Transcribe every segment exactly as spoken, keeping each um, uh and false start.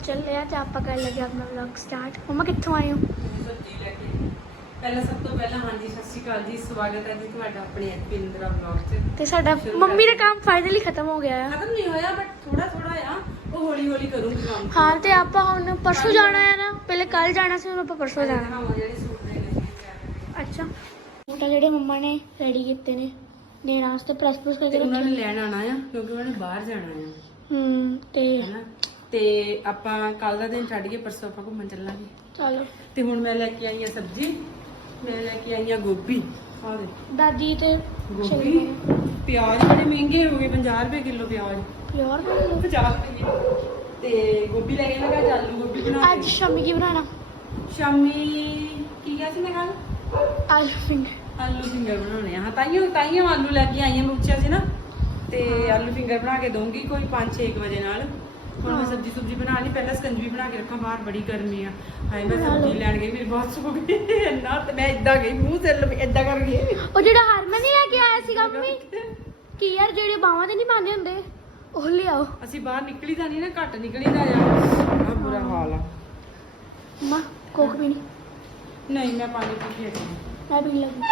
ਚੱਲੇ ਆ ਤੇ ਆਪਾਂ ਕਰ ਲੱਗੇ ਆਪਣਾ ਵਲੌਗ ਸਟਾਰਟ। ਮੰਮਾ ਕਿੱਥੋਂ ਆਏ ਹੋ? ਸਬਜ਼ੀ ਲੈ ਕੇ ਪਹਿਲਾਂ ਸਭ ਤੋਂ ਪਹਿਲਾਂ ਹਾਂਜੀ ਸਤਿ ਸ਼੍ਰੀ ਅਕਾਲ ਜੀ, ਸਵਾਗਤ ਹੈ ਜੀ ਤੁਹਾਡਾ ਆਪਣੇ ਪਿੰਦਰਾ ਵਲੌਗ 'ਚ। ਤੇ ਸਾਡਾ ਮੰਮੀ ਦਾ ਕੰਮ ਫਾਈਨਲੀ ਖਤਮ ਹੋ ਗਿਆ ਆ। ਖਤਮ ਨਹੀਂ ਹੋਇਆ ਬਟ ਥੋੜਾ ਥੋੜਾ ਆ, ਉਹ ਹੌਲੀ ਹੌਲੀ ਕਰੂੰਗੀ ਕੰਮ। ਹਾਂ ਤੇ ਆਪਾਂ ਹੁਣ ਪਰਸੋਂ ਜਾਣਾ ਹੈ ਨਾ, ਪਹਿਲੇ ਕੱਲ ਜਾਣਾ ਸੀ, ਹੁਣ ਆਪਾਂ ਪਰਸੋਂ ਜਾਣਾ। ਹਾਂ ਜਿਹੜੇ ਸੂਟ ਦੇ ਨੇ ਅੱਛਾ ਸੂਟ ਆ ਜਿਹੜੇ ਮੰਮਾ ਨੇ ਰੈਡੀ ਕੀਤੇ ਨੇ ਦੇਣ ਵਾਸਤੇ, ਪ੍ਰੈਸ ਪ੍ਰੈਸ ਕਰਕੇ ਤੇ ਉਹਨਾਂ ਨੇ ਰੱਖੇ। ਲੈਣ ਆਣਾ ਆ ਕਿਉਂਕਿ ਉਹਨਾਂ ਨੇ ਬਾਹਰ ਜਾਣਾ ਆ ਹੂੰ ਤੇ ਹੈਨਾ। ਤੇ ਆਪਾਂ ਕੱਲ ਦਾ ਦਿਨ ਛੱਡ ਕੇ ਪਰਸੋਂ ਆਪਾਂ ਘੁੰਮਣ ਚੱਲਾਂਗੇ। ਚਲੋ। ਤੇ ਹੁਣ ਮੈਂ ਲੈ ਕੇ ਆਈ ਆ ਸਬਜ਼ੀ, ਮੈਂ ਲੈ ਕੇ ਆਈ ਆ ਗੋਭੀ, ਆਹ ਦੇ ਦਾਦੀ ਤੇ ਗੋਭੀ, ਪਿਆਜ਼ ਬੜੇ ਮਹਿੰਗੇ ਹੋ ਗਏ, ਪੰਜਾਹ ਰੁਪਏ ਕਿਲੋ ਪਿਆਜ਼। ਯਾਰ ਪੰਜਾਹ ਰੁਪਏ ਤੇ ਗੋਭੀ ਲੈ ਕੇ ਨਾ ਘਰ ਆਲੂ ਗੋਭੀ ਬਣਾ ਅੱਜ ਸ਼ਾਮੀ ਕੀ ਬਣਾਉਣਾ? ਸ਼ਾਮੀ ਕੀ ਕਿਹਾ ਸੀ ਮੈਂ ਕੱਲ? ਆਲੂ ਫਿੰਗਰ। ਆਲੂ ਫਿੰਗਰ ਬਣਾਉਣੇ ਆ। ਹਾਂ ਤਾਈਓ ਤਾਈਓ ਆਲੂ ਲੈ ਕੇ ਆਈ ਆ ਮੁੱਛਿਆ ਸੀ ਨਾ, ਤੇ ਆਲੂ ਫਿੰਗਰ ਬਣਾ ਕੇ ਦਊਂਗੀ ਕੋਈ ਪੰਜ ਛੇ ਵਜੇ ਨਾਲ। ਹੁਣ ਮੈਂ ਸਬਜ਼ੀ ਸੁਬਜ਼ੀ ਬਣਾ ਲਈ, ਪਹਿਲਾਂ ਸਕੰਜਵੀ ਬਣਾ ਕੇ ਰੱਖਾਂ, ਬਾਹਰ ਬੜੀ ਗਰਮੀ ਆ। ਹਾਏ ਮੈਂ ਸਬਜ਼ੀ ਲੈਣ ਗਈ, ਮੇਰੀ ਬਹੁਤ ਸੁੱਕ ਗਈ ਇੰਨਾ, ਤੇ ਮੈਂ ਇਦਾਂ ਗਈ ਮੂੰਹ ਸਿਰ ਲਪੇ ਇਦਾਂ ਕਰ ਗਈ। ਉਹ ਜਿਹੜਾ ਹਰਮਨ ਨਹੀਂ ਲੈ ਕੇ ਆਇਆ ਸੀਗਾ ਮੰਮੀ, ਕੀ ਯਾਰ ਜਿਹੜੇ ਬਾਹਾਂ ਤੇ ਨਹੀਂ ਪਾਉਂਦੇ ਹੁੰਦੇ ਉਹ ਲਿਆਓ। ਅਸੀਂ ਬਾਹਰ ਨਿਕਲੀ ਤਾਂ ਨਹੀਂ ਨਾ, ਘੱਟ ਨਿਕਲੀ ਦਾ ਆ, ਆ ਬੁਰਾ ਹਾਲ ਆ। ਮਾਂ ਕੋਕ ਪੀਣੀ? ਨਹੀਂ ਮੈਂ ਪਾਣੀ ਪੀ ਕੇ ਆਈ। ਮੈਂ ਪੀਣ ਲੱਗੀ।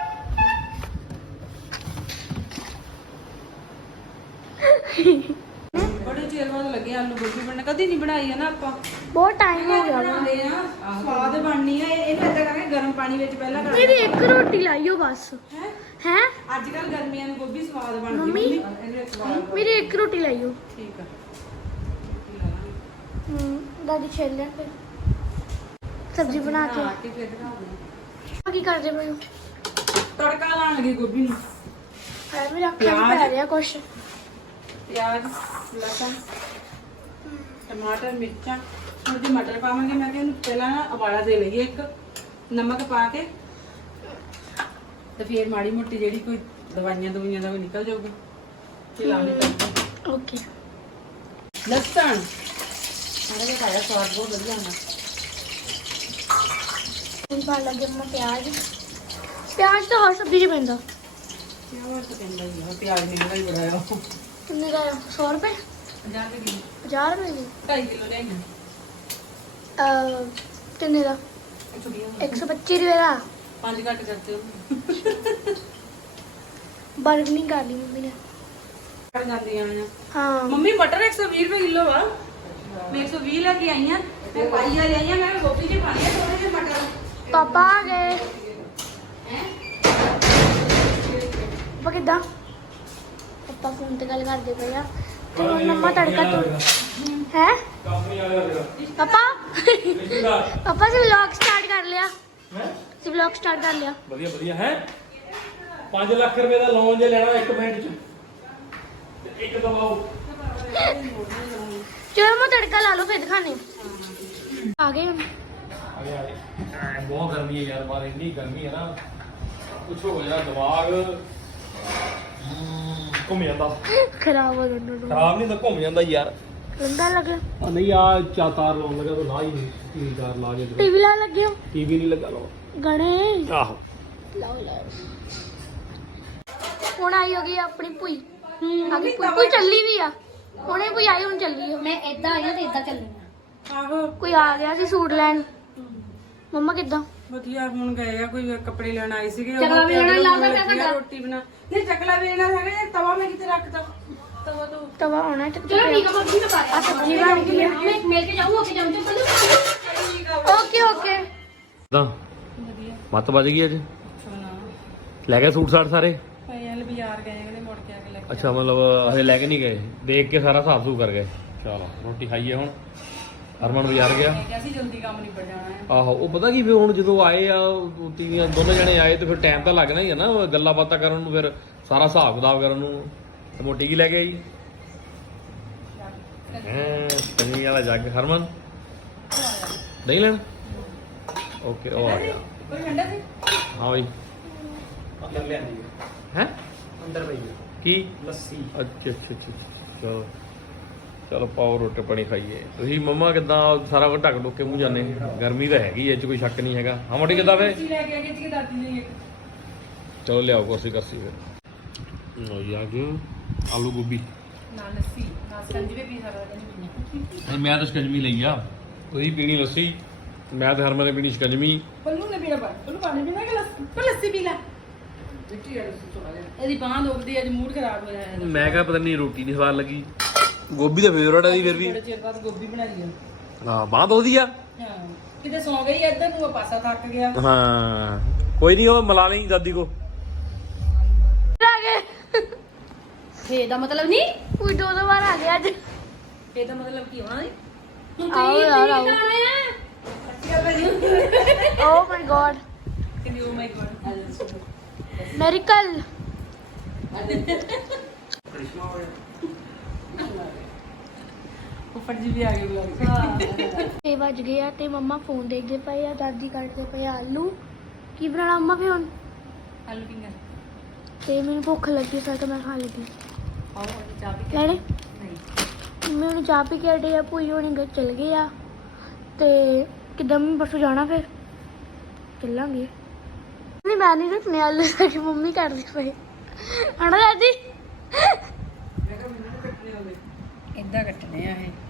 ਬੜੇ ਚਿਰ ਬਾਅਦ ਲੱਗੇ ਆਲੂ ਗੋਭੀ ਬਣਨ, ਕਦੀ ਨਹੀਂ ਬਣਾਈ ਹੈ ਨਾ ਆਪਾਂ, ਬਹੁਤ ਟਾਈਮ ਹੋ ਗਿਆ ਵਾ। ਬਣਾਉਂਦੇ ਆ ਸਵਾਦ ਬਣਨੀ ਆ। ਇਹਨੂੰ ਏਦਾਂ ਕਰਕੇ ਗਰਮ ਪਾਣੀ ਵਿੱਚ ਪਹਿਲਾਂ ਕਰ ਮੇਰੀ ਇੱਕ ਰੋਟੀ ਲਾਈਓ ਬਸ। ਹੈ ਹੈ ਅੱਜ ਕੱਲ ਗਰਮੀਆਂ ਨੂੰ ਗੋਭੀ ਸਵਾਦ ਬਣਦੀ ਮੰਮੀ, ਇਹਨੂੰ ਇੱਕ ਵਾਰ ਮੇਰੀ ਇੱਕ ਰੋਟੀ ਲਾਈਓ। ਠੀਕ ਆ। ਹੂੰ ਦਾਦੀ ਛੇਲ ਲਿਆ ਫਿਰ ਸਬਜ਼ੀ ਬਣਾ ਕੇ। ਬਣਾ ਕੇ ਫਿਰ ਦਿਖਾ ਦੇ ਆ ਕੀ ਕਰਦੇ ਪਏ ਹੋ? ਤੜਕਾ ਲਾਉਣ ਲੱਗੇ ਗੋਭੀ ਨੂੰ। ਹੈ ਮੇਰਾ ਅੱਖਾਂ ਨੂੰ ਪੈ ਰਿਹਾ ਕੁਛ। ਪਿਆਜ਼, ਲਸਣ, ਟਮਾਟਰ, ਮਿਰਚਾਂ, ਥੋੜੀ ਜਿਹੀ ਮਟਰ ਪਾਵਾਂਗੇ। ਮੈਂ ਕਿਹਾ ਇਹਨੂੰ ਪਹਿਲਾਂ ਨਾ ਉਬਾਲਾ ਦੇ ਲਈਏ, ਇੱਕ ਨਮਕ ਪਾ ਕੇ, ਤੇ ਫਿਰ ਮਾੜੀ ਮੋਟੀ ਜਿਹੜੀ ਕੋਈ ਦਵਾਈਆਂ ਦਵਾਈਆਂ ਦਾ ਵੀ ਨਿਕਲ ਜਾਊਗਾ। ਚਲਾਉਣੀ ਪੈਂਦੀ। ਓਕੇ। ਲਸਣ ਸਾਰਾ ਜਿਹਾ ਖਾਇਆ, ਸਵਾਦ ਬਹੁਤ ਵਧੀਆ ਆਉਂਦਾ। ਹੁਣ ਪਾ ਲੱਗੇ ਮੈਂ ਪਿਆਜ਼। ਪਿਆਜ਼ ਤਾਂ ਹਰ ਸਬਜ਼ੀ 'ਚ ਪੈਂਦਾ। ਪਿਆਜ਼ ਤਾਂ ਪੈਂਦਾ ਹੀ ਆ, ਪਿਆਜ਼ ਮਹਿੰਗਾ ਹੀ ਬੜਾ ਆ। ਕਿੰਨੇ ਦਾ? ਸੌ ਰੁਪਏ? ਪੰਜਾਹ ਰੁਪਏ ਕਿਲੋ, ਪੰਜਾਹ ਰੁਪਏ ਦੀ? ਢਾਈ ਕਿਲੋ ਲੈ ਗਏ। ਅਹ ਕਿੰਨੇ ਦਾ? ਇੱਕ ਸੌ ਪੱਚੀ ਰੁਪਏ ਦਾ। ਪੰਜ ਘੱਟ ਕਰਤੇ ਹੋ। ਬਾਰਗਨਿੰਗ ਕਰ ਲਈ ਮੰਮੀ ਨੇ। ਕਰ ਜਾਂਦੀਆਂ ਆ। ਹਾਂ ਮੰਮੀ ਮਟਰ ਇੱਕ ਸੌ ਵੀਹ ਰੁਪਏ ਕਿਲੋ ਵਾ, ਮੈਂ ਇੱਕ ਸੌ ਵੀਹ ਲੈ ਕੇ ਆਈ ਆ। ਮੈਂ ਪਾਈ ਆ ਆਈ ਆ, ਮੈਂ ਗੋਭੀ ਚ ਪਾਣੀ ਆ, ਥੋੜੇ ਜਿਹੇ ਮਟਰ। ਪਾਪਾ ਆ ਗਏ। ਪਾਪਾ ਕਿੱਦਾਂ? ਪਾਪਾ ਫੋਨ ਤੇ ਗੱਲ ਕਰਦੇ ਪਏ ਆ ਤੇ ਹੁਣ ਮੰਮਾ ਤੜਕਾ ਤੋੜ ਹੈ। ਪਾਪਾ ਪਾਪਾ ਜੀ ਵਲੌਗ ਸਟਾਰਟ ਕਰ ਲਿਆ? ਹੈ ਜੀ ਵਲੌਗ ਸਟਾਰਟ ਕਰ ਲਿਆ। ਵਧੀਆ ਵਧੀਆ ਹੈ। ਪੰਜ ਲੱਖ ਰੁਪਏ ਦਾ ਲੋਨ ਜੇ ਲੈਣਾ ਇੱਕ ਮਿੰਟ ਚ ਤੇ ਇੱਕ ਦਵਾਓ। ਚਲੋ ਮੈਂ ਤੜਕਾ ਲਾ ਲਓ ਫਿਰ ਦਿਖਾਣੇ ਆ ਗਏ ਹੁਣ। ਅਰੇ ਯਾਰ ਬਹੁਤ ਗਰਮੀ ਹੈ ਯਾਰ, ਬਾਹਰ ਇੰਨੀ ਗਰਮੀ ਹੈ ਨਾ, ਪੁੱਛੋ ਹੋ ਜਾ ਦਿਮਾਗ ਹਮ, ਘੁੰਮ ਜਾਂਦਾ। ਖਰਾਬ ਹੋ ਜਾਂਦਾ ਨੂੰ ਖਰਾਬ ਨਹੀਂ ਤਾਂ ਘੁੰਮ ਜਾਂਦਾ ਯਾਰ। ਗੰਦਾ ਲੱਗ। ਆ ਨਹੀਂ ਆ ਚਾ ਤਾਰ ਲਾਉਣ ਲੱਗਾ ਤਾਂ ਲਾ ਹੀ ਨਹੀਂ, ਟੀਵੀ ਤਾਰ ਲਾ ਕੇ ਟੀਵੀ ਲਾ ਲੱਗੇ ਹੋ? ਟੀਵੀ ਨਹੀਂ ਲੱਗਾ ਲਾਓ। ਗਣੇ ਆਹੋ ਲਾਓ ਲਾਓ। ਹੁਣ ਆਈ ਹੋ ਗਈ ਆਪਣੀ ਭੂਈ। ਆ ਗਈ ਭੂਈ। ਭੂਈ ਚੱਲੀ ਵੀ ਆ ਹੁਣੇ। ਭੂਈ ਆਈ ਹੁਣ ਚੱਲੀ ਆ। ਮੈਂ ਇਦਾਂ ਆਈ ਆ ਤੇ ਇਦਾਂ ਚੱਲਣੀ ਆ। ਆਹੋ ਕੋਈ ਆ ਗਿਆ ਸੀ ਸੂਟ ਲੈਣ। ਮੰਮਾ ਕਿੱਦਾਂ? ਵਧੀਆ। ਹੁਣ ਗਏ ਆ ਕੋਈ ਕੱਪੜੇ ਲੈਣ ਆਏ ਸੀਗੇ। ਚਕਲਾ ਵੀ ਲੈਣਾ ਲਾਉਂਦਾ ਪਿਆ ਲੱਗੀ ਆ ਸਾਡਾ। ਰੋਟੀ ਬਣਾ। ਨਹੀਂ ਚਕਲਾ ਵੀ ਲੈਣਾ ਹੈਗਾ ਯਾਰ, ਤਵਾ ਮੈਂ ਕਿੱਥੇ ਰੱਖਤਾ? ਤਵਾ ਤੋਂ ਤਵਾ ਆਉਣਾ ਤੇ ਚਲੋ ਠੀਕ ਆ ਬੱਬੀ, ਮੈਂ ਪਾ ਆ ਸਬਜ਼ੀ ਬਣ ਗਈ ਆ। ਮੈਂ ਮਿਲ ਕੇ ਜਾਊਂ, ਅੱਗੇ ਜਾਊਂ ਤੇ ਓਕੇ ਓਕੇ। ਤਾਂ ਵਧੀਆ। ਮੱਤ ਵੱਜ ਗਈ ਅੱਜ। ਸੋਨਾ ਲੈ ਗਏ ਸੂਟ ਸਾਟ ਸਾਰੇ? ਪਹਿਲਾਂ ਬਾਜ਼ਾਰ ਗਏ ਉਹਨੇ, ਮੁੜ ਕੇ ਆ ਕੇ ਲੈ ਕੇ। ਅੱਛਾ ਮਤਲਬ ਹਜੇ ਲੈ ਕੇ ਨਹੀਂ ਗਏ, ਦੇਖ ਕੇ ਸਾਰਾ ਹਿਸਾਬ ਸੂ ਕਰ ਗਏ। ਚਲੋ ਰੋਟੀ ਖਾਈਏ ਹੁਣ। ਹਰਮਨ ਬਾਜ਼ਾਰ ਗਿਆ। ਮੈਂ ਕਿਹਾ ਸੀ ਜਲਦੀ ਕੰਮ ਨਿਬੜ ਜਾਣਾ ਹੈ। ਆਹੋ ਉਹ ਪਤਾ ਕੀ ਫਿਰ ਹੁਣ ਜਦੋਂ ਆਏ ਆ ਉਹ ਤੀਵੀਆਂ ਦੋਨੇ ਜਣੇ ਆਏ ਤੇ ਫਿਰ ਟਾਈਮ ਤਾਂ ਲੱਗਣਾ ਹੀ ਆ ਨਾ ਗੱਲਾਂ ਬਾਤਾਂ ਕਰਨ ਨੂੰ, ਫਿਰ ਸਾਰਾ ਹਿਸਾਬ ਕਿਤਾਬ ਕਰਨ ਨੂੰ। ਤੇ ਮੋਟੀ ਕੀ ਲੈ ਕੇ ਆਈ? ਹੈਂ ਚੰਗੀ ਵਾਲਾ ਜੱਗ। ਹਰਮਨ ਨਹੀਂ ਲੈਣਾ? ਓਕੇ ਉਹ ਆ ਗਿਆ। ਕੋਈ ਠੰਡਾ ਸੀ? ਹਾਂ ਬਈ ਅੰਦਰ ਲਿਆਂਦੀ ਹੈ ਅੰਦਰ ਪਈ ਕੀ? ਲੱਸੀ। ਅੱਛਾ ਅੱਛਾ ਅੱਛਾ ਚਲੋ ਚਲੋ ਪਾਓ ਰੋਟੀ ਪਾਣੀ ਖਾਈਏ। ਤੁਸੀਂ ਮੰਮਾ ਕਿੱਦਾਂ ਸਾਰਾ ਕੁਝ ਢੱਕ ਢੁੱਕ ਕੇ ਮੂੰਹ ਜਾਂਦੇ? ਗਰਮੀ ਤਾਂ ਹੈਗੀ ਇਹ 'ਚ ਕੋਈ ਸ਼ੱਕ ਨਹੀਂ ਹੈਗਾ। ਹਾਂ ਮੋਟੀ ਕਿੱਦਾਂ ਵੇ? ਕੁਰਸੀ ਲੈ ਕੇ ਆ ਗਏ ਜੀ ਦਾਦੀ ਨੇ ਇੱਕ। ਚਲੋ ਲਿਆਓ ਕੁਰਸੀ ਕਰਸੀ ਫਿਰ। ਲਓ ਜੀ ਆ ਗਏ ਆਲੂ ਗੋਭੀ। ਨਾਲ ਲੱਸੀ ਨਾਲ ਸੰਜੀਵੇ ਪੀ ਸਕਦਾ ਨਹੀਂ ਮੈਂ ਤਾਂ ਸ਼ਿਕੰਜਵੀ ਲਈ ਆ ਤੁਸੀਂ ਪੀਣੀ ਲੱਸੀ ਮੈਂ ਤਾਂ ਹਰਮਨ ਨੇ ਪੀਣੀ ਸ਼ਿਕੰਜਵੀ ਪੱਲੂ ਨੇ ਪੀਣਾ ਪਰ ਪੱਲੂ ਪਾਣੀ ਪੀਣਾ ਕਿ ਲੱਸੀ ਪਰ ਲੱਸੀ ਪੀ ਲੈ ਇਹਦੀ ਬਾਂਹ ਦੁਖਦੀ ਅੱਜ ਮੂਡ ਖਰਾਬ ਹੋ ਰਿਹਾ ਮੈਂ ਕਿਹਾ ਪਤਾ ਨਹੀਂ ਰੋਟੀ ਨਹੀਂ ਸਵਾਦ ਲੱਗੀ ਗੋਭੀ ਦਾ ਫੇਵਰਟ ਹੈ ਦੀ ਫਿਰ ਵੀ ਬੜੇ ਚਿਰ ਬਾਅਦ ਗੋਭੀ ਬਣਾਈ ਆ ਹਾਂ ਬਾਂਹ ਦੋਦੀ ਆ ਹਾਂ ਕਿਤੇ ਸੌ ਗਈ ਇੱਧਰ ਨੂੰ ਪਾਸਾ ਥੱਕ ਗਿਆ ਹਾਂ ਕੋਈ ਨਹੀਂ ਉਹ ਮਿਲਾ ਲਈ ਦਾਦੀ ਕੋ ਆ ਗਏ ਫੇ ਦਾ ਮਤਲਬ ਨਹੀਂ ਕੋਈ ਦੋ ਦੋ ਵਾਰ ਆ ਗਿਆ ਅੱਜ ਇਹਦਾ ਮਤਲਬ ਕੀ ਹੋਣਾ ਨਹੀਂ ਹੁਣ ਆਓ ਤੁਸੀਂ ਯਾਰ, ਕੀ ਆਓ। ਖਾਣਾ ਆ ਓ ਮਾਈ ਗॉड ਕਿ ਓ ਮਾਈ ਗॉड ਮੈਰੀਕਲ ਉੱਪਰ ਜੀ ਵੀ ਆ ਗਏ ਬੁਲਾ ਛੇ ਵੱਜ ਗਏ ਆ ਤੇ ਮੰਮਾ ਫੋਨ ਦੇਖਦੇ ਪਏ ਆ ਦਾਦੀ ਕੱਟਦੇ ਪਏ ਆ ਆਲੂ ਕੀ ਬਣਾਉਣਾ ਮੰਮਾ ਫਿਰ ਹੁਣ ਆਲੂ ਫਿੰਗਰ ਤੇ ਮੈਨੂੰ ਭੁੱਖ ਲੱਗੀ ਫਿਰ ਤਾਂ ਮੈਂ ਖਾ ਲੱਗੀ ਆਓ ਚਾਹ ਪੀ ਲੈਣੇ ਨਹੀਂ ਮੰਮੀ ਹੁਣ ਚਾਹ ਪੀ ਕੇ ਹਟੇ ਆ ਭੂਈ ਹੋਣੀ ਘਰ ਚਲ ਗਏ ਆ ਤੇ ਕਿੱਦਾਂ ਮੈਂ ਪਰਸੋਂ ਜਾਣਾ ਫਿਰ ਚੱਲਾਂਗੇ ਨਹੀਂ ਮੈਂ ਨਹੀਂ ਰੱਖਣੇ ਆਲੂ ਸਾਡੀ ਮੰਮੀ ਕਰਦੀ ਪਈ ਹਣਾ ਦਾਦੀ ਇਦਾਂ ਕੱਟਣੇ ਆ ਇਹ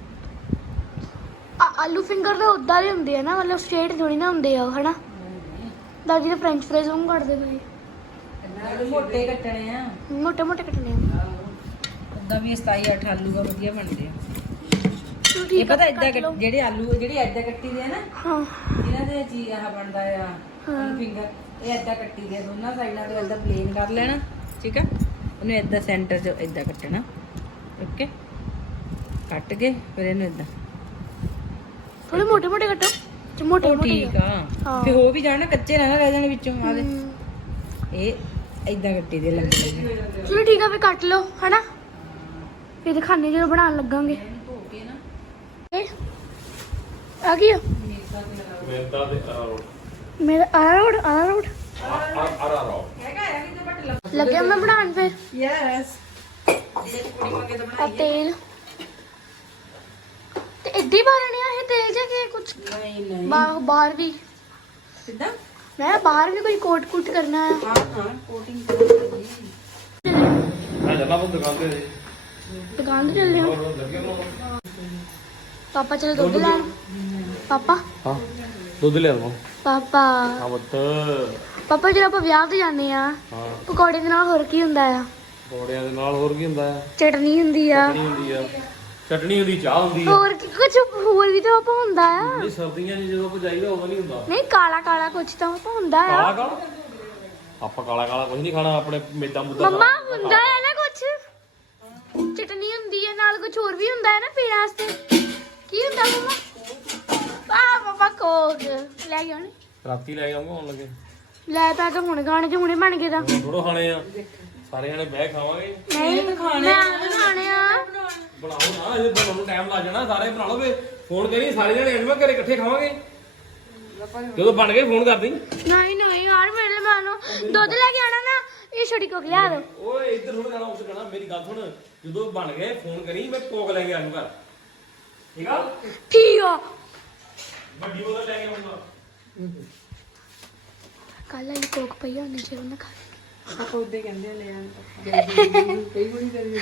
ਆ- ਆਲੂ ਫਿੰਗਰ ਤਾਂ ਉਦਾਂ ਦੇ ਹੁੰਦੇ ਆ ਨਾ ਮਤਲਬ ਸਟ੍ਰੇਟ ਥੋੜੀ ਨਾ ਹੁੰਦੇ ਆ ਉਹ ਹਨਾ ਦਾਦੀ ਨੇ ਫ੍ਰੈਂਚ ਫ੍ਰਾਈਜ਼ ਵਾਂਗ ਕੱਟਦੇ ਪਏ ਆਲੂ ਮੋਟੇ ਕੱਟਣੇ ਆ ਮੋਟੇ ਮੋਟੇ ਕੱਟਣੇ ਆ ਉਦਾਂ ਵੀ ਸਤਾਈ ਅੱਠ ਆਲੂ ਦਾ ਵਧੀਆ ਬਣਦੇ ਆ ਚਲੋ ਇਹ ਠੀਕ ਆ, ਪਤਾ ਕੱਟ ਇਦਾਂ ਲਓ। ਜਿਹੜੇ ਆਲੂ ਜਿਹੜੀ ਇਦਾਂ ਕੱਟੀ ਦੇ ਆ ਨਾ ਹਾਂ ਇਹਨਾਂ ਦੇ ਜੀ ਆਹ ਬਣਦਾ ਆ ਆਲੂ ਫਿੰਗਰ ਇਹ ਇਦਾਂ ਕੱਟੀ ਦੇ ਆ, ਦੋਨਾਂ ਸਾਈਡਾਂ ਤੋਂ ਇਦਾਂ ਪਲੇਨ ਕਰ ਲੈਣਾ ਠੀਕ ਆ ਉਹਨੂੰ ਇਦਾਂ ਸੈਂਟਰ 'ਚ ਇਦਾਂ ਕੱਟਣਾ ਓਕੇ ਕੱਟ ਕੇ ਫਿਰ ਇਹਨੂੰ ਇਦਾਂ ਥੋੜੇ ਮੋਟੇ ਮੋਟੇ ਕੱਟੋ ਤੇ ਮੋਟੇ ਉਹ ਮੋਟੇ ਠੀਕ ਆ ਹਾਂ। ਫਿਰ ਹੋ ਵੀ ਜਾਣਾ ਕੱਚੇ ਨਾ ਨਾ ਰਹਿ ਜਾਣ ਵਿੱਚੋਂ ਆਦੇ ਹਮ, ਇਹ ਇਦਾਂ ਕੱਟੀ ਦੇ ਲੰਬੇ ਲੰਬੇ ਚਲੋ ਠੀਕ ਆ ਫਿਰ ਕੱਟ ਲਓ ਹਨਾ ਫਿਰ ਦਿਖਾਣੇ ਜਦੋਂ ਬਣਾਉਣ ਲੱਗਾਂਗੇ ਧੋ ਕੇ ਨਾ ਇਹ ਆ ਗਿਆ ਮੈਦਾ ਤੇ ਅਰਾਰੋਟ ਮੇਰਾ ਆਰਾਉਡ ਆਰਾਉਡ ਅਰਾਰੋਟ ਹੈਗਾ ਹੈ ਕਿ ਤੇ ਬਟ ਲੱਗ ਲੱਗਿਆ ਮੈਂ ਬਣਾਉਣ ਫਿਰ ਯੈਸ ਇਹ ਕੁੜੀ ਮੰਗੇ ਤਾਂ ਆ ਬਣਾਈ ਤੇਲ ਤੇ ਇੱਦੀ ਬਾਰਨੇ ਆ ਇਹ ਤੇਲ ਜਾਂ ਕਿ ਕੁਝ ਨਹੀਂ ਨਹੀਂ ਬਾ- ਬਾਹਰ ਵੀ ਸਿੱਧਾ ਮੈਂ ਕਿਹਾ ਬਾਹਰ ਵੀ ਕੋਈ ਕੋਟ ਕੁੱਟ ਕਰਨਾ ਹੈ ਹਾਂ ਹਾਂ ਕੋਟਿੰਗ ਕਰਨੀ ਮੈਂ ਜੱਲਾ ਬੰਦ ਦੁਕਾਨ ਤੇ ਦੁਕਾਨ ਤੇ ਚੱਲੇ ਹੋ ਹੋਰ ਲੱਗੇ ਉਹਨਾਂ ਪਾਪਾ ਚਲੇ ਦੁੱਧ ਲੈਣ ਪਾਪਾ ਹਾਂ ਦੁੱਧ ਲੈ ਆਵਾਂ ਪਾਪਾ ਹਾਂ ਬੱਤ ਪਾਪਾ ਜਦੋਂ ਆਪਾਂ ਵਿਆਹ ਤੇ ਜਾਂਦੇ ਆ ਹਾਂ ਪਕੌੜੇ ਦੇ ਨਾਲ ਹੋਰ ਕੀ ਹੁੰਦਾ ਆ ਪਕੌੜਿਆਂ ਦੇ ਨਾਲ ਹੋਰ ਕੀ ਹੁੰਦਾ ਹੈ ਚਟਨੀ ਹੁੰਦੀ ਆ ਚਟਣੀ ਹੁੰਦੀ ਆ ਚਟਣੀ ਹੁੰਦੀ ਚਾਹ ਹੁੰਦੀ ਆ ਹੋਰ ਕੀ ਕੁਝ ਹੋਰ ਵੀ ਤਾਂ ਆਪਾਂ ਹੁੰਦਾ ਆ ਨਹੀਂ ਸਰਦੀਆਂ 'ਚ ਜਦੋਂ ਆਪਾਂ ਜਾਈਦਾ ਉਦੋਂ ਨਹੀਂ ਹੁੰਦਾ ਨਹੀਂ ਕਾਲਾ ਕਾਲਾ ਕੁਝ ਤਾਂ ਆਪਾਂ ਹੁੰਦਾ ਆ ਕਾਲਾ ਕਾਲਾ ਆਪਾਂ ਕਾਲਾ ਕਾਲਾ ਕੁਝ ਨਹੀਂ ਖਾਣਾ ਆਪਣੇ ਮੇਦਾ ਮੁੱਦਾ ਮੰਮਾ ਹੁੰਦਾ ਆ ਨਾ ਕੁਝ ਚਟਨੀ ਹੁੰਦੀ ਹੈ ਨਾਲ ਕੁਝ ਹੋਰ ਵੀ ਹੁੰਦਾ ਹੈ ਨਾ ਪੀਣ ਵਾਸਤੇ ਕੀ ਹੁੰਦਾ ਮੰਮਾ ਆ ਪਾਪਾ ਕੋਕ ਲੈ ਗਿਆ ਨੇ ਰਾਤੀ ਲੈ ਜਾਵਾਂਗਾ ਹੁਣ ਲੱਗੇ ਲੈ ਤਾਂ ਤਾਂ ਹੁਣ ਗਾਣੇ ਚ ਹੁਣੇ ਬਣ ਗਏ ਤਾਂ ਥੋੜੋ ਖਾਣੇ ਆ ਸਾਰੇ ਜਣੇ ਬਹਿ ਖਾਵਾਂਗੇ ਨਹੀਂ ਖਾਣੇ ਮੈਂ ਖਾਣੇ ਆ ਬਣਾਓ ਨਾ ਇਹ ਬਣਾਉਣ ਨੂੰ ਟਾਈਮ ਲੱਗ ਜਾਣਾ ਸਾਰੇ ਬਣਾ ਲਓ ਵੇ ਫੋਨ ਕਰੀ ਸਾਰੇ ਜਣੇ ਐਵੇਂ ਘਰੇ ਇਕੱਠੇ ਖਾਵਾਂਗੇ ਜਦੋਂ ਬਣ ਗਏ ਫੋਨ ਕਰ ਦੀ ਨਹੀਂ ਨਹੀਂ ਯਾਰ ਮੇਰੇ ਲਈ ਮੈਨੂੰ ਦੁੱਧ ਲੈ ਕੇ ਆਣਾ ਨਾ ਇਹ ਛੋਟੀ ਕੋਕ ਲਿਆ ਦੋ ਓਏ ਇੱਧਰ ਥੋੜਾ ਜਾਣਾ ਉੱਧਰ ਜਾਣਾ ਮੇਰੀ ਗੱਲ ਸੁਣ ਜਦੋਂ ਬਣ ਗਏ ਫੋਨ ਕਰੀ ਮੈਂ ਕੋਕ ਲੈ ਕੇ ਆਜੂਗਾ ਠੀਕ ਆ ਠੀਕ ਆ ਵੱਡੀ ਬੋਤਲ ਲੈ ਕੇ ਆਉਂਗਾ ਕੱਲ ਵਾਲੀ ਕੋਕ ਪਈ ਹੁੰਦੀ ਜੇ ਉਹਨਾਂ ਖਾ ਆਪਾਂ ਉਹਦੇ ਕਹਿੰਦੇ ਆ ਲੈ ਆਂ ਕਈ ਕੋਈ ਕਰੀ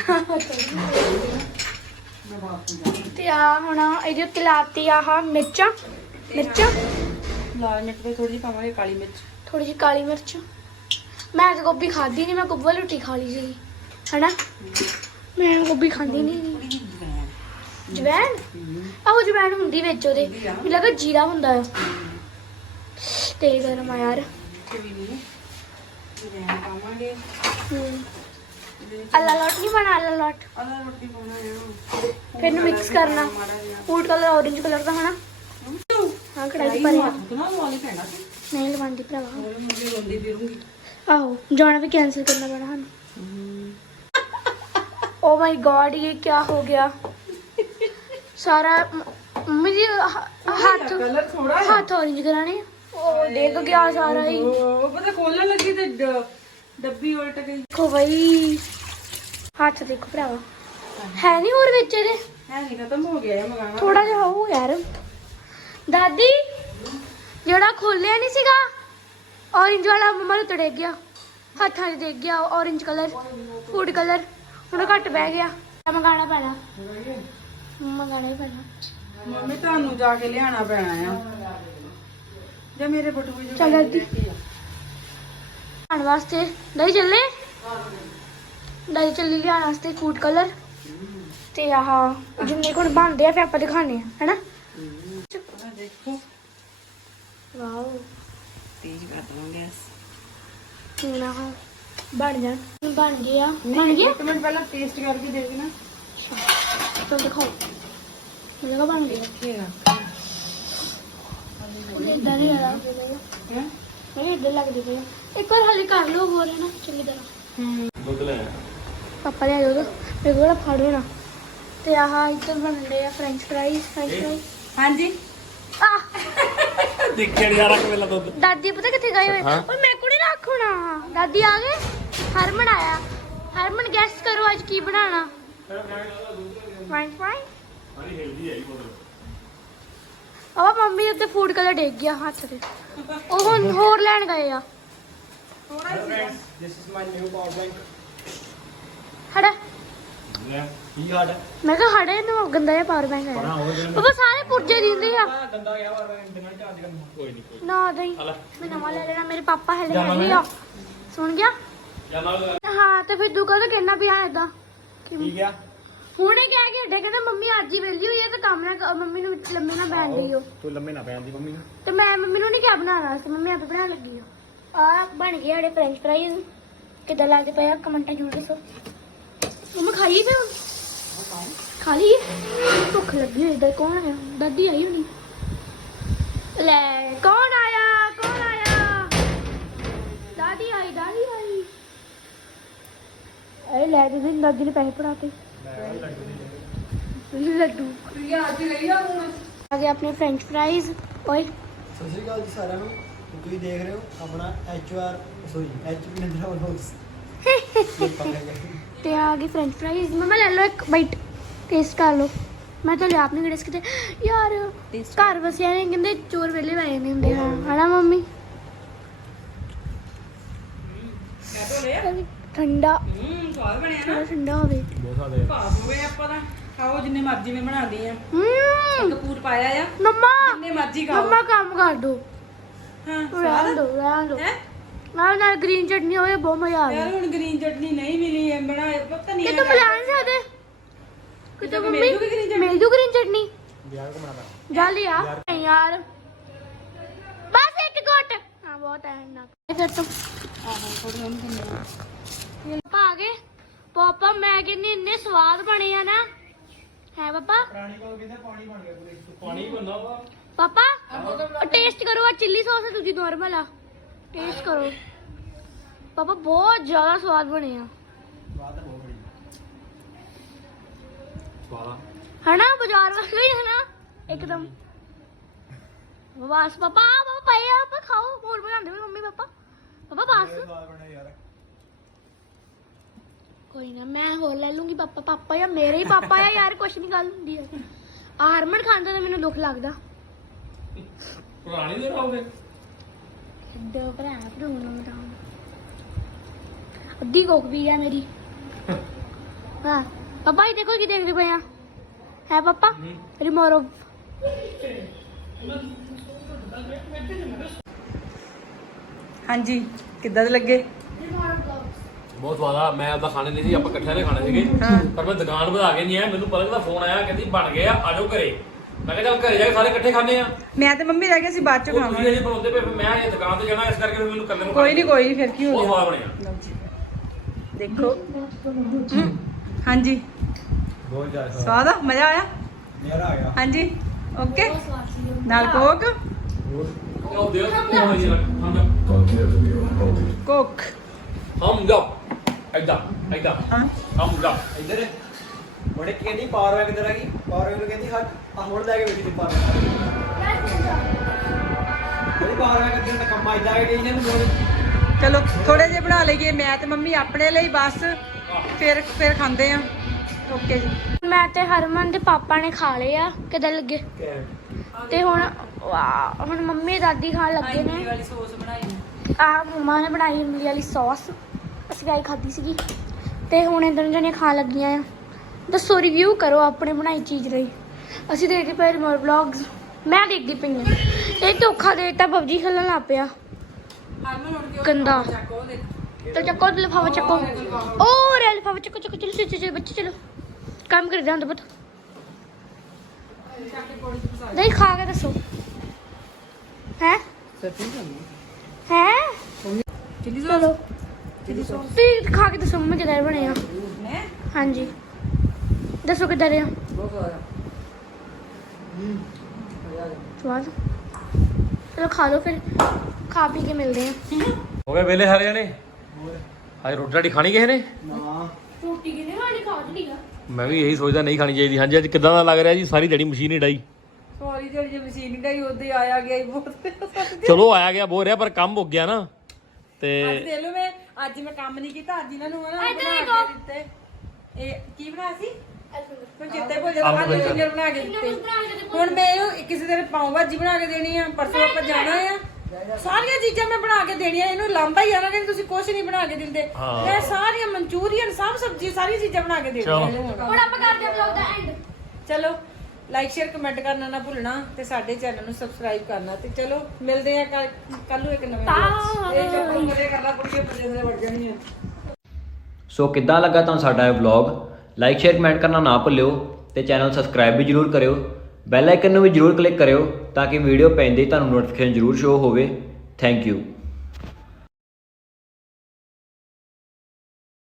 ਤੇ ਆ ਹੁਣ ਇਹਦੇ ਉੱਤੇ ਲਾਤੀ ਆਹ ਮਿਰਚਾਂ ਮਿਰਚਾਂ ਲਾਲ ਮਿਰਚ ਤੇ ਥੋੜੀ ਜਿਹੀ ਪਾਵਾਂਗੇ ਕਾਲੀ ਮਿਰਚ ਥੋੜੀ ਜਿਹੀ ਕਾਲੀ ਮਿਰਚ ਮੈਂ ਤਾਂ ਗੋਭੀ ਖਾਦੀ ਨਹੀਂ ਮੈਂ ਗੋਭੀ ਵਾਲੀ ਰੋਟੀ ਖਾ ਲਈ ਸੀ ਹਨਾ ਮੈਂ ਗੋਭੀ ਖਾਂਦੀ ਨਹੀਂ ਜਵੈਣ ਆਹੋ ਜਵੈਣ ਹੁੰਦੀ ਵਿੱਚ ਉਹਦੇ ਮੈਨੂੰ ਲੱਗਾ ਜੀਰਾ ਹੁੰਦਾ ਆ ਤੇ ਗਰਮ ਆ ਯਾਰ ਤੇ ਵੀ ਨਹੀਂ ਇਹ ਪਾਵਾਂਗੇ ਹਮ ਅੱਲਾ ਲੋਟ ਨਹੀਂ ਬਣਾ ਅੱਲਾ ਲੋਟ ਅਲਾ ਰੋਟੀ ਪਾਉਣਾ ਹੈ ਫਿਰ ਇਹਨੂੰ ਮਿਕਸ ਕਰਨਾ ਫੂਡ ਕਲਰ ਔਰੇਂਜ ਕਲਰ ਦਾ ਹਨਾ ਹਾਂ ਕੜਾਈ ਚ ਭਰਿਆ ਕਿੰਨਾ ਵਾਲੀ ਪੈਣਾ ਸੀ ਨਹੀਂ ਲਵਾਂਦੀ ਭਰਾਵਾ ਹੋਰ ਮੁੰਡੇ ਰੋਂਦੀ ਫਿਰੂੰਗੀ ਆਹੋ ਜਾਣਾ ਵੀ ਕੈਂਸਿਲ ਕਰਨਾ ਪੈਣਾ ਸਾਨੂੰ ਓ ਮਾਈ ਗॉड ये क्या हो गया सारा मुझे हाथ ਕਲਰ ਥੋੜਾ ਹੈ हाथ ऑरेंज कराने ओ देख गया सारा ही ਉਹ ਪਤਾ ਖੋਲਣ ਲੱਗੀ ਤੇ ਡ- ਡੱਬੀ ਉਲਟ ਗਈ देखो भाई हाथ देखो भरावा है नहीं और ਵਿੱਚ ਇਹਦੇ ਹੈ ਨਹੀਂ ਖਤਮ ਹੋ ਗਿਆ ਇਹ ਮਗਾਣਾ ਥੋੜਾ ਜਿਹਾ ਹੋ ਯਾਰ ਦਾਦੀ ਜਿਹੜਾ ਖੋਲਿਆ ਨਹੀਂ ਸੀਗਾ ਔਰੇਂਜ ਵਾਲਾ ਮਮਾ ਨੂੰ ਤੜੇ ਗਿਆ ਹੱਥਾਂ 'ਚ ਦੇਖ ਗਿਆ ਔਰੇਂਜ ਕਲਰ ਫੂਡ ਕਲਰ ਹੁਣ ਘੱਟ ਬਹਿ ਗਿਆ ਮੰਗਾਣਾ ਪੈਣਾ ਮੰਗਾਣਾ ਹੀ ਪੈਣਾ। ਮੰਮੀ ਤੁਹਾਨੂੰ ਜਾ ਕੇ ਲਿਆਣਾ ਪੈਣਾ ਆ ਜਾਂ ਮੇਰੇ ਬਟੂਏ ਜੋ ਚੱਲ ਅੱਧੀ। ਖਾਣ ਵਾਸਤੇ ਦਹੀਂ ਚੱਲੇ ਦਹੀਂ ਚੱਲੀ ਲਿਆਉਣ ਵਾਸਤੇ ਫੂਡ ਕਲਰ ਤੇ ਆਹ ਜਿੰਨੇ ਕੋਲ ਬਣਦੇ ਆ ਫਿਰ ਆਪਾਂ ਦਿਖਾਣੇ ਆ ਹੈਨਾ। ਆਹ ਦੇਖੋ ਵਾਓ ਤੇਜ਼ ਕਰ ਦਵਾਂਗੇ ਗੈਸ। ਹੁਣ ਆਹ ਬਣ ਜਾਣ ਬਣ ਗਿਆ ਬਣ ਗਿਆ। ਇੱਕ ਮਿੰਟ ਪਹਿਲਾਂ ਟੇਸਟ ਕਰਕੇ ਦੇਖ ਨਾ ਚਲ ਦਿਖਾਓ ਮੈਨੂੰ ਲੱਗਾ ਬਣ ਗਿਆ। ਦੇਖੇਗਾ ਇਦਾਂ ਨਹੀਂ ਆ ਹੈ ਮੈਨੂੰ ਇਦਾਂ ਲੱਗਦੀ ਪਈ ਆ। ਇੱਕ ਵਾਰ ਹਲੇ ਕਰ ਲਓ ਹੋਰ ਹੈ ਨਾ ਚੰਗੀ ਤਰ੍ਹਾਂ। ਹੂੰ ਦੁੱਧ ਲੈ ਪਾਪਾ ਲਿਆ ਦੋ ਮੇਰੇ ਕੋਲ ਫੜੋ ਨਾ। ਤੇ ਆਹ ਇੱਧਰ ਬਣਦੇ ਆ ਫ੍ਰੈਂਚ ਫਰਾਈਜ਼ ਫ੍ਰੈਂਚ ਫਰਾਈਜ਼। ਹਾਂਜੀ ਆਹ ਦੇਖਿਆ ਨਹੀਂ ਯਾਰਾ ਕਿਵੇਂ ਦੁੱਧ ਦਾਦੀ ਪਤਾ ਕਿੱਥੇ ਗਏ ਹੋਏ ਹਾਂ? ਓਏ ਮੇਰੇ ਕੋਲ ਨਹੀਂ ਰੱਖਣਾ। ਦਾਦੀ ਆ ਗਏ ਹਰਮਨ ਆਇਆ। ਹਰਮਨ ਗੈਸ ਕਰੋ ਅੱਜ ਕੀ ਬਣਾਉਣਾ। ਫ੍ਰੈਂਚ ਫਰਾਈ ਹਰੀ ਹੈਲਦੀ ਹੈ ਇਹ ਬੋਤਲ। ਆ ਮੰਮੀ ਉੱਤੇ ਫੂਡ ਕਲਰ ਡਿੱਗ ਗਿਆ ਹੱਥ ਤੇ ਉਹ ਹੁਣ ਹੋਰ ਲੈਣ ਗਏ ਆ। This is my new power bank. ਹੜਾ ਲੈ ਕੀ ਹਾਲ ਹੈ? ਮੈਂ ਕਿਹਾ ਹੜੇ ਨੂੰ ਗੰਦਾ ਜਿਹਾ ਪਾਵਰ ਬੈਂਕ ਬਣਾ ਆਇਆ। ਹੋਰ ਦਿਨ ਪਾਪਾ ਸਾਰੇ ਪੁਰਜੇ ਦਿੰਦੇ ਆ ਗੰਦਾ ਗਿਆ ਵਾਰ ਦਿਨਾਂ ਚਾਰਜ ਕਰਨਾ। ਕੋਈ ਨਹੀਂ ਕੋਈ ਨਾ ਦਈ ਹਲਾ ਮੈਂ ਨਵਾਂ ਲੈ ਲੈਣਾ। ਮੇਰੇ ਪਾਪਾ ਹਲੇ ਜਾਣਾ ਹੈਗੇ ਮੈਂ। ਆ ਸੁਣ ਗਿਆ। ਜਾਂ ਨਾਲ ਹਾਂ ਤੇ ਫਿਰ ਤੂੰ ਕਦੋਂ ਕਹਿਣਾ ਵੀ ਆ ਏਦਾਂ ਕੀ ਗਿਆ? ਹੁਣੇ ਕਹਿ ਕੇ ਹਟਿਆ ਕਹਿੰਦਾ ਮੰਮੀ ਅੱਜ ਹੀ ਵਿਹਲੀ ਹੋਈ ਹੈ ਤੇ ਕੰਮ ਨਾ ਕ- ਮੰਮੀ ਨੂੰ ਲੰਮੇ ਨਾ ਬੈਣ ਦਈਓ। ਤੂੰ ਲੰਮੇ ਨਾ ਪੈਂਦੀ ਮੰਮੀ ਨੂੰ। ਤੇ ਮੈਂ ਮੰਮੀ ਨੂੰ ਨਹੀਂ ਕਿਹਾ ਬਣਾਉਣਾ ਸੀ ਮੰਮੀ ਆਪੇ ਬਣਾਉਣ ਲੱਗੀ ਆ। ਆ ਬਣ ਗਏ ਸਾਡੇ ਫ੍ਰੈਂਚ ਫਰਾਈਜ਼ ਕਿੱਦਾਂ ਲੱਗਦੇ ਪਏ ਆ ਕਮੈਂਟਾਂ ਜ਼ਰੂਰ ਦੱਸੋ। ਮੰਮਾ ਖਾਈਏ ਫਿਰ ਹੁਣ? ਖਾ ਲਈਏ ਭੁੱਖ ਲੱਗੀ ਹੋਈ। ਇੱਧਰ ਕੌਣ ਆਇਆ? ਦਾਦੀ ਆਈ ਹੋਣੀ। ਲੈ ਕੌਣ ਆਇਆ ਕੌਣ ਆਇਆ? ਦਾਦੀ ਆਈ ਦਾਦੀ ਆਈ। ਅਰੇ ਲੈ ਦੇ ਦੇ ਦਾਦੀ ਨੇ ਪੈਸੇ ਪੜਾਤੇ ਲੱਡੂ ਆ ਗਏ ਆਪਣੇ ਫ੍ਰੈਂਚ ਫਰਾਈਜ਼। ਓਏ ਸਤਿ ਸ਼੍ਰੀ ਅਕਾਲ ਜੀ ਸਾਰਿਆਂ ਨੂੰ। ਤੁਸੀਂ ਦੇਖ ਰਹੇ ਹੋ ਆਪਣਾ H R sorry H P Nandra vlogs. ਤੇ ਆ ਗਈ ਫ੍ਰੈਂਚ ਫਰਾਈਜ਼। ਮਮਾ ਲੈ ਲਓ ਇੱਕ ਬਾਈਟ ਟੇਸਟ ਕਰ ਲਓ। ਮੈਂ ਤਾਂ ਲਿਆ ਆਪਣੇ ਗੜੇਸ ਕਿਤੇ ਯਾਰ ਘਰ ਵਸਿਆ ਨੇ ਕਹਿੰਦੇ ਚੋਰ ਵੇਲੇ ਪੈ ਜਾਂਦੇ ਹੁੰਦੇ ਆ ਹਨਾ ਮੰਮੀ। ਠੰਡਾ ਹੂੰ ਸਵਾਦ ਬਣਿਆ ਨਾ। ਥੋੜਾ ਠੰਡਾ ਹੋਵੇ। ਬਹੁਤ ਸਾਰੇ ਭਾਵ ਹੋਵੇ ਆਪਾਂ ਤਾਂ ਖਾਓ ਜਿੰਨੇ ਮਰਜ਼ੀ ਮੈਂ ਬਣਾਉਂਦੀ ਆ। ਹੂੰ ਕਪੂਰ ਪਾਇਆ ਆ ਮੰਮਾ ਜਿੰਨੇ ਮਰਜ਼ੀ ਖਾਓ। ਮੰਮਾ ਕੰਮ ਕਰ ਦੋ ਹਾਂ ਰਹਿਣ ਸਵਾਦ ਦੋ ਰਹਿਣ ਦੋ। ਹੈ ਨਾਲ ਨਾਲ ਗ੍ਰੀਨ ਚਟਨੀ ਹੋਵੇ ਬਹੁਤ ਮਜ਼ਾ ਆ ਯਾਰ ਗਿਆ। ਹੁਣ ਗ੍ਰੀਨ ਚਟਨੀ ਨਹੀਂ ਮਿਲੀ ਐ ਬਣਾ ਪਤਾ ਨਹੀਂ ਕਿਤੋਂ ਮਿਲਾ ਨਹੀਂ ਸਕਦੇ ਕਿਤੋਂ ਕਿਤੋਂ ਮੰਮੀ ਮਿਲ ਜੂਗੀ green chutney? ਮਿਲ ਜੂ ਗ੍ਰੀਨ ਚਟਨੀ। ਵਿਆਹ ਘੁੰਮਣਾ ਪੈਣਾ। ਜਾ ਲਿਆ ਨਹੀਂ ਯਾਰ ਬਸ ਇੱਕ ਘੁੱਟ। ਹਾਂ ਬਹੁਤ ਹੈ ਨਾ ਫਿਰ ਤੋਂ ਆਹੋ ਥੋੜੀ ਹੁਣ ਕਿੰਨੀ ਪਾਪਾ ਆ ਗਏ। ਪਾਪਾ ਮੈਂ ਕਹਿੰਦੀ ਇੰਨੇ ਸਵਾਦ ਬਣੇ ਆ ਨਾ ਹੈ ਪਾਪਾ। ਰਾਣੀ ਕੋਲ ਕਹਿੰਦੇ ਪਾਣੀ ਬਣ ਗਿਆ ਪੂਰੇ। ਪਾਣੀ ਬੰਦਾ ਵਾ ਪਾਪਾ ਟੇਸਟ ਕਰੋ ਆ ਚਿੱਲੀ ਸੌਸ ਹੈ ਦੂਜੀ ਨਾਰਮਲ ਆ ਟੇਸਟ ਕਰੋ। ਪਾਪਾ ਬਹੁਤ ਜ਼ਿਆਦਾ ਸਵਾਦ ਬਣੇ ਆ ਬਾਤ ਬਹੁਤ ਬੜੀ। ਸਵਾਦਾ ਹਨਾ ਬਾਜ਼ਾਰ ਵਾਲੇ ਹੀ ਹਨਾ ਇੱਕਦਮ। ਬਸ ਪਾਪਾ ਪਾਪਾ ਪਏ ਆ ਆਪਾਂ ਖਾਓ ਹੋਰ ਬਣਾਉਂਦੇ ਵੀ ਮੰਮੀ ਪਾਪਾ। ਪਾਪਾ ਬਸ ਸਵਾਦ ਬਣਿਆ ਯਾਰ। ਕੋਈ ਨਾ ਮੈਂ ਹੋਰ ਲੈ ਲੂੰਗੀ। ਪਾਪਾ ਪਾਪਾ ਜਾਂ ਮੇਰੇ ਹੀ ਪਾਪਾ ਆ ਯਾਰ ਕੁਛ ਨਹੀਂ ਗੱਲ ਹੁੰਦੀ ਹੈ। ਆ ਹਰਮਨ ਖਾਂਦਾ ਤਾਂ ਮੈਨੂੰ ਦੁੱਖ ਲੱਗਦਾ। ਪੁਰਾਣੀ ਦੇ ਖਾਓਗੇ ਦੋ ਭਰਾ ਭਰੂ ਨੂੰ ਤਾਂ ਅੱਧੀ ਕੋਕ ਵੀ ਆ ਮੇਰੀ। ਹਾਂ ਪਾਪਾ ਇਹ ਦੇਖੋ ਕੀ ਦੇਖਦੇ ਪਏ ਆ ਹੈ ਪਾਪਾ ਰਿਮੋਰੋ। ਹਾਂਜੀ ਕਿੱਦਾਂ ਦੇ ਲੱਗੇ? ਬਹੁਤ ਸਵਾਦਾ। ਮੈਂ ਆਪਦਾ ਖਾਣੇ ਨਹੀਂ ਸੀ ਆਪਾਂ ਇਕੱਠਿਆਂ ਨੇ ਖਾਣੇ ਸੀਗੇ ਪਰ ਮੈਂ ਦੁਕਾਨ ਵਧਾ ਕੇ ਨਹੀਂ ਆਇਆ। ਮੈਨੂੰ ਪਲਕ ਦਾ ਫੋਨ ਆਇਆ ਕਹਿੰਦੀ ਬਣ ਗਏ ਆ ਆਜੋ ਘਰੇ। ਮੈਂ ਕਿਹਾ ਚੱਲ ਘਰੇ ਜਾ ਕੇ ਸਾਰੇ ਇਕੱਠੇ ਖਾਣੇ ਆ। ਮੈਂ ਤੇ ਮੰਮੀ ਰਹਿ ਗਏ ਸੀ ਬਾਅਦ ਚ ਉਹ ਤੁਸੀਂ ਖਾਵਾਂਗੇ। ਅਜੇ ਬਣਾਉਂਦੇ ਪਏ ਫਿਰ ਮੈਂ ਇਹ ਦੁਕਾਨ ਤੇ ਜਾਣਾ ਇਸ ਕਰਕੇ ਫਿਰ ਮੈਨੂੰ ਇਕੱਲੇ ਨੂੰ ਕੋਈ ਨਹੀਂ ਕੋਈ ਨਹੀਂ ਫਿਰ ਕੀ ਹੋ ਬਹੁਤ ਗਿਆ। ਸਵਾਦ ਬਣਿਆ। ਦੇਖੋ ਹਮ, ਹਾਂਜੀ ਬਹੁਤ ਜ਼ਿਆਦਾ ਸਵਾਦ ਆ ਮਜ਼ਾ ਆਇਆ। ਯਾਰ ਆ ਗਿਆ। ਹਾਂਜੀ ਓਕੇ ਨਾਲ ਕੋਕ ਉਹ ਦਿਓ ਕਿਉਂ ਜੀ ਹਮ ਕੋਕ ਹਮ ਜਾ ਐਦਾ ਐਦਾ ਹਾਂ ਹਮ ਜਾ ਇੱਧਰ ਬੜੇ ਕੀ ਕਹਿੰਦੀ ਪਾਵਰ ਬੈਂਕ ਇੱਧਰ ਆ ਗਈ। ਪਾਵਰ ਬੈਂਕ ਨੂੰ ਕਹਿੰਦੀ ਹਟ ਆ ਹੁਣ ਲੈ ਕੇ ਬੈਠੀ ਦੀ ਪਾਵਰ ਬੈਂਕ। ਉਹਦੀ ਪਾਵਰ ਬੈਂਕ ਇੱਧਰ ਤਾਂ ਕੰਮਾ ਇਦਾਂ ਆ ਗਈ ਇਹਨਾਂ ਨੂੰ ਬਹੁਤ। ਚਲੋ ਥੋੜੇ ਜਿਹੇ ਬਣਾ ਲਈਏ ਮੈਂ ਤੇ ਮੰਮੀ ਆਪਣੇ ਲਈ ਬਸ ਫਿਰ ਫਿਰ ਖਾਂਦੇ ਆ। ਓਕੇ ਜੀ ਮੈਂ ਤੇ ਹਰਮਨ ਦੇ ਪਾਪਾ ਨੇ ਖਾ ਲਏ ਆ ਕਿਦਾਂ ਲੱਗੇ। ਤੇ ਹੁਣ ਵਾਹ ਹੁਣ ਮੰਮੀ ਦਾਦੀ ਖਾਣ ਲੱਗੇ ਨੇ। ਵਾਲੀ ਸੌਸ ਬਣਾਈ ਆ ਮੰਮਾ ਨੇ ਬਣਾਈ ਇਮਲੀ ਵਾਲੀ ਸੌਸ ਅਸੀਂ ਆਈ ਖਾਧੀ ਸੀਗੀ ਤੇ ਹੁਣ ਇਧਰ ਜਣੇ ਖਾਣ ਲੱਗੀਆਂ ਆ। ਦੱਸੋ ਰਿਵਿਊ ਕਰੋ ਆਪਣੇ ਬਣਾਈ ਚੀਜ਼ ਲਈ। ਅਸੀਂ ਦੇਖਦੇ ਪਏ ਰਿਮੋਟ ਵਲੌਗਸ, ਮੈਂ ਦੇਖਦੀ ਪਈ ਹਾਂ। ਇਹ ਧੋਖਾ ਦੇ ਦਿੱਤਾ, ਪਬਜੀ ਖੇਲਣ ਲੱਗ ਪਿਆ ਹਰਮਨ ਉੱਠ ਕੇ ਗੰਦਾ। ਚੱਕੋ ਉਹਦੇ तो चक्को लिफाफा चक्को और लिफाफा चक्को चक्को चलो चलो चलो बच्चे चलो काम कर दे पता नहीं खा के दसो हैं हैं चिल्ली चलो चिल्ली सॉस तुम खा के दसो मम्मा किधर बने हैं है हाँ जी दसो किधर है बहुत सारा स्वाद चलो खा लो फिर खा पी के मिलते हैं ਹੋ ਗਏ ਵੇਲੇ ਸਾਰੇ ਜਣੇ ਅੱਜ ਰੋਟੀ ਰਾਟੀ ਖਾਣੀ ਕਿਸੇ ਨੇ ਨਾ रोटी किने वाली खा ली ਮੈਂ ਵੀ ਇਹੀ ਸੋਚਦਾ ਨਹੀਂ ਖਾਣੀ ਚਾਹੀਦੀ। ਹਾਂਜੀ ਅੱਜ ਕਿੱਦਾਂ ਦਾ ਲੱਗ ਰਿਹਾ ਜੀ? ਸਾਰੀ ਦਿਹਾੜੀ ਮਸ਼ੀਨ ਹੀ ਡਾਈ। ਸੌਰੀ ਜਿਹੜੀ ਜੇ ਮਸ਼ੀਨ ਦਾ ਹੀ ਉਹਦੇ ਆਇਆ ਗਿਆ ਹੀ ਬਹੁਤ ਚਲੋ ਆਇਆ ਗਿਆ ਬੋਲ ਰਿਹਾ ਪਰ ਕੰਮ ਹੋ ਗਿਆ ਨਾ ਤੇ ਅੱਜ ਦੇ ਲੋ ਮੈਂ ਅੱਜ ਮੈਂ ਕੰਮ ਨਹੀਂ ਕੀਤਾ ਅੱਜ ਇਹਨਾਂ ਨੂੰ ਨਾ ਬਣਾ ਕੇ ਦਿੱਤੇ। ਇਹ ਕੀ ਬਣਾਇਆ ਸੀ ਹੁਣ ਚਿੱਤੇ ਭੁੱਲ ਜਾਂਦਾ ਆਲੂ ਫਿੰਗਰ ਬਣਾ ਕੇ ਦਿੱਤੇ। ਹੁਣ ਮੈਂ ਇਹਨੂੰ ਕਿਸੇ ਦਿਨ ਪਾਉ ਭਾਜੀ ਬਣਾ ਕੇ ਦੇਣੀ ਆ, ਪਰਸੋਂ ਆਪਾਂ ਜਾਣਾ ਆ। ਸਾਰੀਆਂ ਚੀਜ਼ਾਂ ਮੈਂ ਬਣਾ ਕੇ ਦੇਣੀਆਂ। ਇਹਨੂੰ ਲਾਂਬਾ ਹੀ ਆ ਨਾ ਕਿ ਤੁਸੀਂ ਕੁਝ ਨਹੀਂ ਬਣਾ ਕੇ ਦਿੰਦੇ। ਮੈਂ ਸਾਰੀਆਂ ਮਨਚੂਰੀਅਨ ਸਭ ਸਬਜ਼ੀ ਸਾਰੀਆਂ ਚੀਜ਼ਾਂ ਬਣਾ ਕੇ ਦੇਣੀਆਂ ਇਹਨੂੰ। और आप करते हैं ब्लॉग दा एंड ਚਲੋ ਲਾਈਕ ਸ਼ੇਅਰ ਕਮੈਂਟ ਕਰਨਾ ਨਾ ਭੁੱਲਣਾ ਤੇ ਸਾਡੇ ਚੈਨਲ ਨੂੰ ਸਬਸਕ੍ਰਾਈਬ ਕਰਨਾ ਤੇ ਚਲੋ ਮਿਲਦੇ ਆ ਕੱਲ ਨੂੰ ਇੱਕ ਨਵੇਂ ਵਲੌਗ। ਇਹ ਚੱਪਲ ਮਰੇ ਕਰਨਾ ਪੁੜੀਆਂ ਪੱਜੇ ਦੇ ਵੜ ਜਾਣੀਆਂ। ਸੋ ਕਿੱਦਾਂ ਲੱਗਾ ਤੁਹਾਨੂੰ ਸਾਡਾ ਇਹ ਵਲੌਗ? ਲਾਈਕ ਸ਼ੇਅਰ ਕਮੈਂਟ ਕਰਨਾ ਨਾ ਭੁੱਲਿਓ ਤੇ ਚੈਨਲ ਸਬਸਕ੍ਰਾਈਬ ਵੀ ਜਰੂਰ ਕਰਿਓ। ਬੈਲ ਆਈਕਨ ਨੂੰ ਵੀ ਜਰੂਰ ਕਲਿੱਕ ਕਰਿਓ ਤਾਂ ਕਿ ਵੀਡੀਓ ਪੈਂਦੇ ਹੀ ਤੁਹਾਨੂੰ ਨੋਟੀਫਿਕੇਸ਼ਨ ਜਰੂਰ ਸ਼ੋ ਹੋਵੇ। Thank you.